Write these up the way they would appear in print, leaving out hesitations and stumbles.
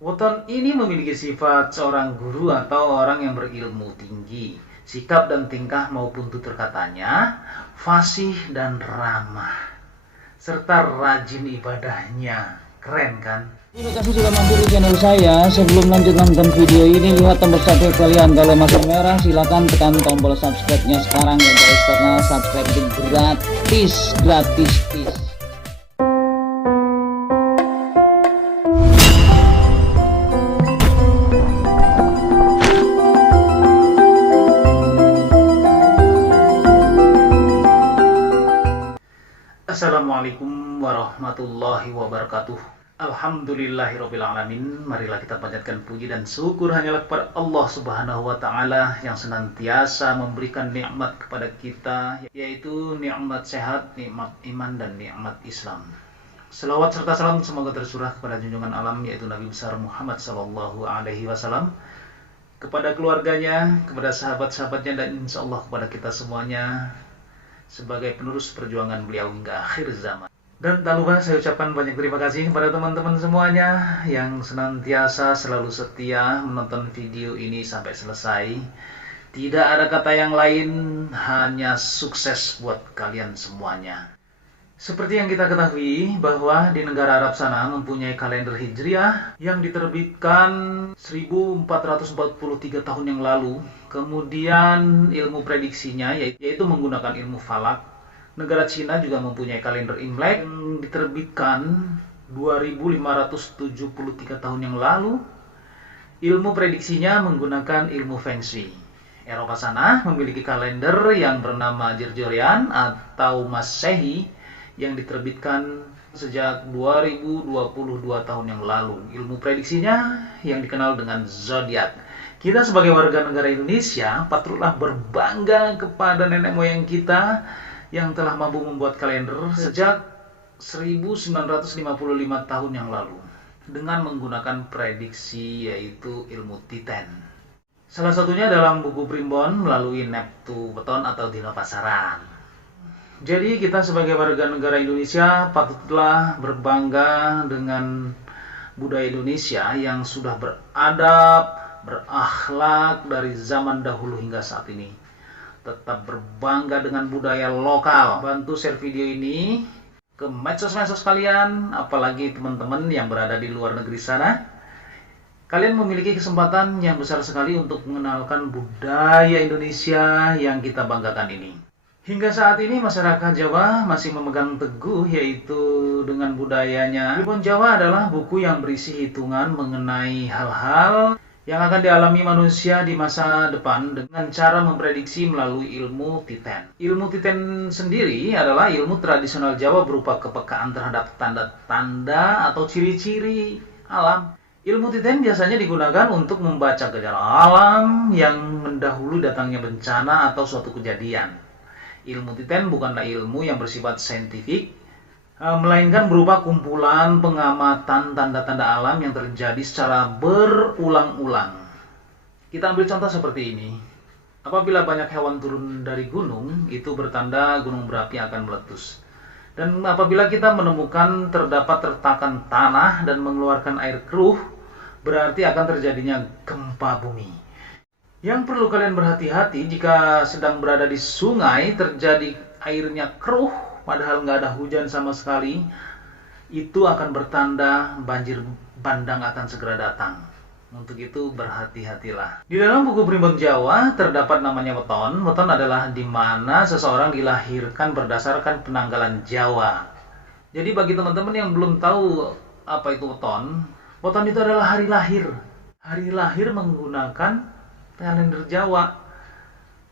Weton ini memiliki sifat seorang guru atau orang yang berilmu tinggi. Sikap dan tingkah maupun tutur katanya fasih dan ramah, serta rajin ibadahnya. Keren kan? Terima kasih sudah mampir di channel saya. Sebelum lanjut nonton video ini, lihat tombol subscribe kalian. Kalau masih merah, silakan tekan tombol subscribe-nya sekarang ya guys, karena subscribe itu gratis. Assalamualaikum warahmatullahi wabarakatuh. Alhamdulillahirrabbilalamin. Marilah kita panjatkan puji dan syukur hanyalah kepada Allah Subhanahu wa Ta'ala yang senantiasa memberikan nikmat kepada kita, yaitu nikmat sehat, nikmat iman, dan nikmat Islam. Selawat serta salam semoga tercurah kepada junjungan alam, yaitu Nabi besar Muhammad Sallallahu Alaihi Wasallam, kepada keluarganya, kepada sahabat-sahabatnya, dan insya Allah kepada kita semuanya sebagai penerus perjuangan beliau hingga akhir zaman. Dan tak lupa saya ucapkan banyak terima kasih kepada teman-teman semuanya yang senantiasa selalu setia menonton video ini sampai selesai. Tidak ada kata yang lain, hanya sukses buat kalian semuanya. Seperti yang kita ketahui bahwa di negara Arab sana mempunyai kalender Hijriah yang diterbitkan 1443 tahun yang lalu. Kemudian ilmu prediksinya yaitu menggunakan ilmu falak. Negara Cina juga mempunyai kalender Imlek yang diterbitkan 2573 tahun yang lalu. Ilmu prediksinya menggunakan ilmu Feng Shui. Eropa sana memiliki kalender yang bernama Gregorian atau Masehi yang diterbitkan sejak 2022 tahun yang lalu. Ilmu prediksinya yang dikenal dengan zodiak. Kita sebagai warga negara Indonesia patutlah berbangga kepada nenek moyang kita yang telah mampu membuat kalender sejak 1955 tahun yang lalu dengan menggunakan prediksi yaitu ilmu Titen. Salah satunya dalam buku Primbon melalui Neptu Weton atau Dino Pasaran. Jadi kita sebagai warga negara Indonesia patutlah berbangga dengan budaya Indonesia yang sudah beradab, berakhlak dari zaman dahulu hingga saat ini. Tetap berbangga dengan budaya lokal. Bantu share video ini ke medsos-medsos kalian, apalagi teman-teman yang berada di luar negeri sana. Kalian memiliki kesempatan yang besar sekali untuk mengenalkan budaya Indonesia yang kita banggakan ini. Hingga saat ini masyarakat Jawa masih memegang teguh yaitu dengan budayanya. Primbon Jawa adalah buku yang berisi hitungan mengenai hal-hal yang akan dialami manusia di masa depan dengan cara memprediksi melalui ilmu Titen. Ilmu Titen sendiri adalah ilmu tradisional Jawa berupa kepekaan terhadap tanda-tanda atau ciri-ciri alam. Ilmu Titen biasanya digunakan untuk membaca gejala alam yang mendahului datangnya bencana atau suatu kejadian. Ilmu Titen bukanlah ilmu yang bersifat saintifik, melainkan berupa kumpulan pengamatan tanda-tanda alam yang terjadi secara berulang-ulang. Kita ambil contoh seperti ini. Apabila banyak hewan turun dari gunung, itu bertanda gunung berapi akan meletus. Dan apabila kita menemukan terdapat retakan tanah dan mengeluarkan air keruh, berarti akan terjadinya gempa bumi. Yang perlu kalian berhati-hati jika sedang berada di sungai terjadi airnya keruh, padahal nggak ada hujan sama sekali, itu akan bertanda banjir bandang akan segera datang. Untuk itu berhati-hatilah. Di dalam buku Primbon Jawa terdapat namanya weton. Weton adalah di mana seseorang dilahirkan berdasarkan penanggalan Jawa. Jadi bagi teman-teman yang belum tahu apa itu weton, weton itu adalah hari lahir. Hari lahir menggunakan kalender Jawa.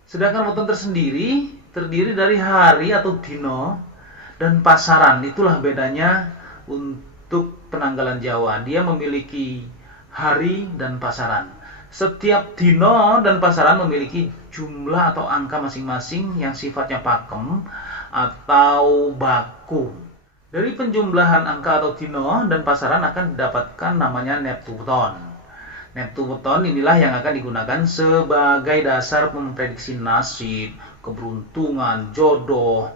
Sedangkan weton tersendiri terdiri dari hari atau dino dan pasaran. Itulah bedanya untuk penanggalan Jawa. Dia memiliki hari dan pasaran. Setiap dino dan pasaran memiliki jumlah atau angka masing-masing yang sifatnya pakem atau baku. Dari penjumlahan angka atau dino dan pasaran akan didapatkan namanya Neptu Weton. Neptu Weton inilah yang akan digunakan sebagai dasar memprediksi nasib, keberuntungan, jodoh,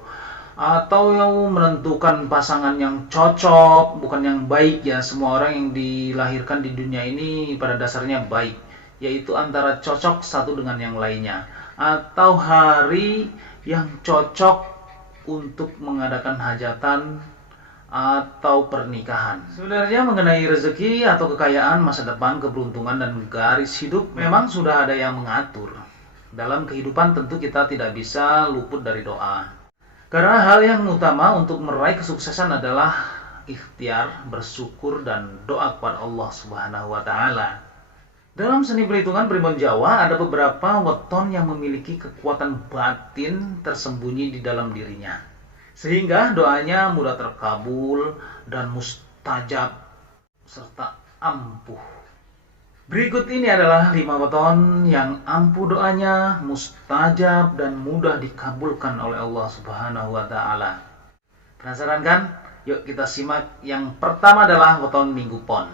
atau menentukan pasangan yang cocok, bukan yang baik ya. Semua orang yang dilahirkan di dunia ini pada dasarnya baik, yaitu antara cocok satu dengan yang lainnya, atau hari yang cocok untuk mengadakan hajatan atau pernikahan. Sebenarnya mengenai rezeki atau kekayaan, masa depan, keberuntungan, dan garis hidup memang sudah ada yang mengatur. Dalam kehidupan tentu kita tidak bisa luput dari doa. Karena hal yang utama untuk meraih kesuksesan adalah ikhtiar, bersyukur, dan doa kepada Allah Subhanahu wa Ta'ala. Dalam seni perhitungan Primbon Jawa ada beberapa weton yang memiliki kekuatan batin tersembunyi di dalam dirinya, sehingga doanya mudah terkabul dan mustajab serta ampuh. Berikut ini adalah 5 weton yang ampuh doanya, mustajab, dan mudah dikabulkan oleh Allah Subhanahu wa Ta'ala. Penasaran kan? Yuk kita simak. Yang pertama adalah weton Minggu Pon.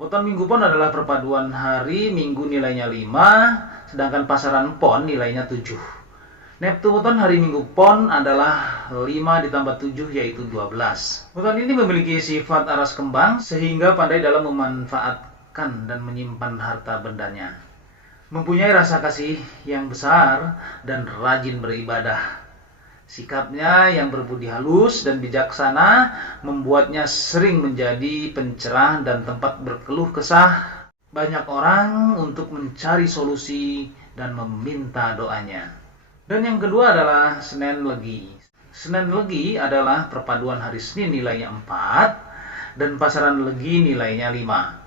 Weton Minggu Pon adalah perpaduan hari Minggu nilainya 5, sedangkan pasaran Pon nilainya 7. Neptu weton hari Minggu Pon adalah 5 ditambah 7 yaitu 12. Weton ini memiliki sifat aras kembang sehingga pandai dalam memanfaatkan dan menyimpan harta bendanya. Mempunyai rasa kasih yang besar dan rajin beribadah. Sikapnya yang berbudi halus dan bijaksana membuatnya sering menjadi pencerah dan tempat berkeluh kesah banyak orang untuk mencari solusi dan meminta doanya. Dan yang kedua adalah Senen Legi. Senen Legi adalah perpaduan hari Senin nilainya 4 dan pasaran Legi nilainya 5.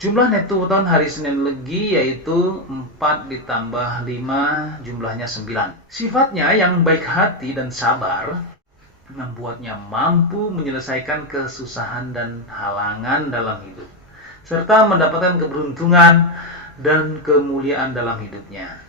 Jumlah neptu weton hari Senin Legi yaitu 4 ditambah 5 jumlahnya 9. Sifatnya yang baik hati dan sabar membuatnya mampu menyelesaikan kesusahan dan halangan dalam hidup, serta mendapatkan keberuntungan dan kemuliaan dalam hidupnya.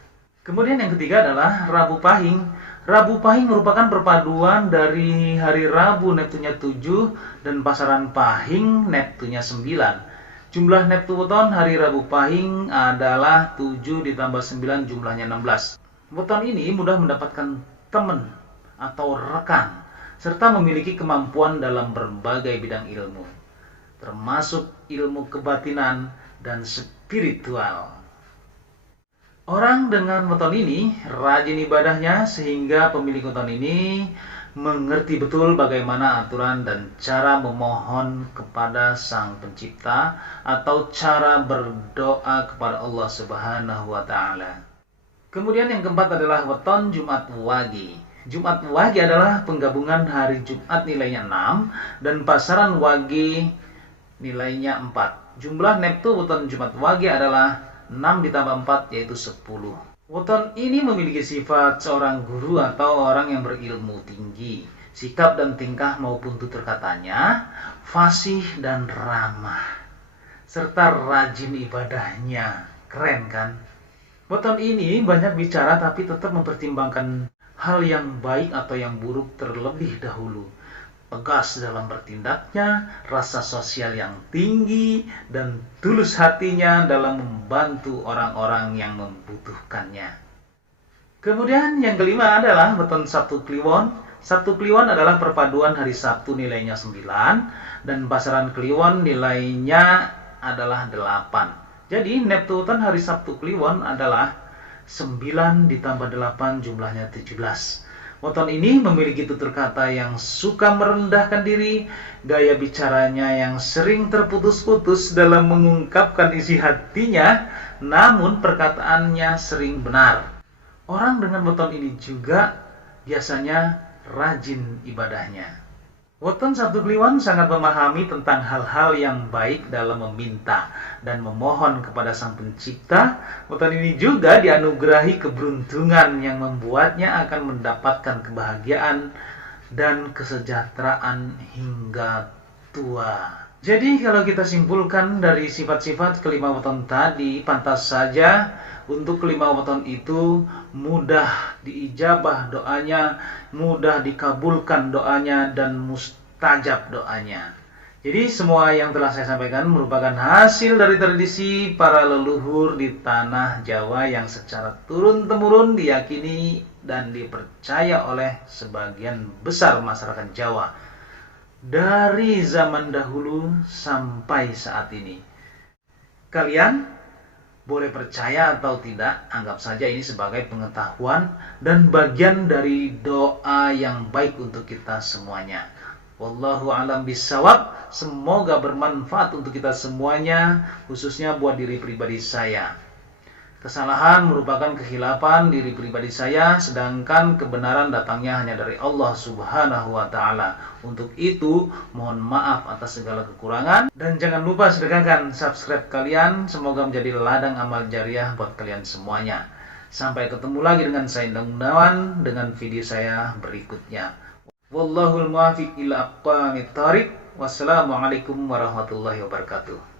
Kemudian yang ketiga adalah Rabu Pahing. Rabu Pahing merupakan perpaduan dari hari Rabu neptunya 7 dan pasaran Pahing neptunya 9. Jumlah neptu weton hari Rabu Pahing adalah 7 ditambah 9 jumlahnya 16. Weton ini mudah mendapatkan teman atau rekan, serta memiliki kemampuan dalam berbagai bidang ilmu, termasuk ilmu kebatinan dan spiritual. Orang dengan weton ini rajin ibadahnya sehingga pemilik weton ini mengerti betul bagaimana aturan dan cara memohon kepada Sang Pencipta atau cara berdoa kepada Allah Subhanahu wa Ta'ala. Kemudian yang keempat adalah weton Jumat Wage. Jumat Wage adalah penggabungan hari Jumat nilainya 6 dan pasaran Wage nilainya 4. Jumlah neptu weton Jumat Wage adalah 6 ditambah 4 yaitu 10. Weton ini memiliki sifat seorang guru atau orang yang berilmu tinggi. Sikap dan tingkah maupun tutur katanya fasih dan ramah, serta rajin ibadahnya. Keren kan? Weton ini banyak bicara tapi tetap mempertimbangkan hal yang baik atau yang buruk terlebih dahulu. Tegas dalam bertindaknya, rasa sosial yang tinggi, dan tulus hatinya dalam membantu orang-orang yang membutuhkannya. Kemudian yang kelima adalah weton Sabtu Kliwon. Sabtu Kliwon adalah perpaduan hari Sabtu nilainya 9 dan pasaran Kliwon nilainya adalah 8. Jadi neptu weton hari Sabtu Kliwon adalah 9 ditambah 8 jumlahnya 17. Weton ini memiliki tutur kata yang suka merendahkan diri, gaya bicaranya yang sering terputus-putus dalam mengungkapkan isi hatinya, namun perkataannya sering benar. Orang dengan weton ini juga biasanya rajin ibadahnya. Weton Sabtu Kliwon sangat memahami tentang hal-hal yang baik dalam meminta dan memohon kepada Sang Pencipta. Weton ini juga dianugerahi keberuntungan yang membuatnya akan mendapatkan kebahagiaan dan kesejahteraan hingga tua. Jadi kalau kita simpulkan dari sifat-sifat kelima weton tadi, pantas saja untuk kelima weton itu mudah diijabah doanya, mudah dikabulkan doanya, dan mustajab doanya. Jadi semua yang telah saya sampaikan merupakan hasil dari tradisi para leluhur di tanah Jawa yang secara turun-temurun diyakini dan dipercaya oleh sebagian besar masyarakat Jawa dari zaman dahulu sampai saat ini. Kalian boleh percaya atau tidak, anggap saja ini sebagai pengetahuan dan bagian dari doa yang baik untuk kita semuanya. Wallahu a'lam bishawab. Semoga bermanfaat untuk kita semuanya, khususnya buat diri pribadi saya. Kesalahan merupakan kekhilafan diri pribadi saya, sedangkan kebenaran datangnya hanya dari Allah Subhanahu wa Ta'ala. Untuk itu, mohon maaf atas segala kekurangan, dan jangan lupa sedekahkan subscribe kalian. Semoga menjadi ladang amal jariah buat kalian semuanya. Sampai ketemu lagi dengan saya Indang Gunawan dengan video saya berikutnya. Wallahul muwaffiq ila aqwamit thariq. Wassalamualaikum warahmatullahi wabarakatuh.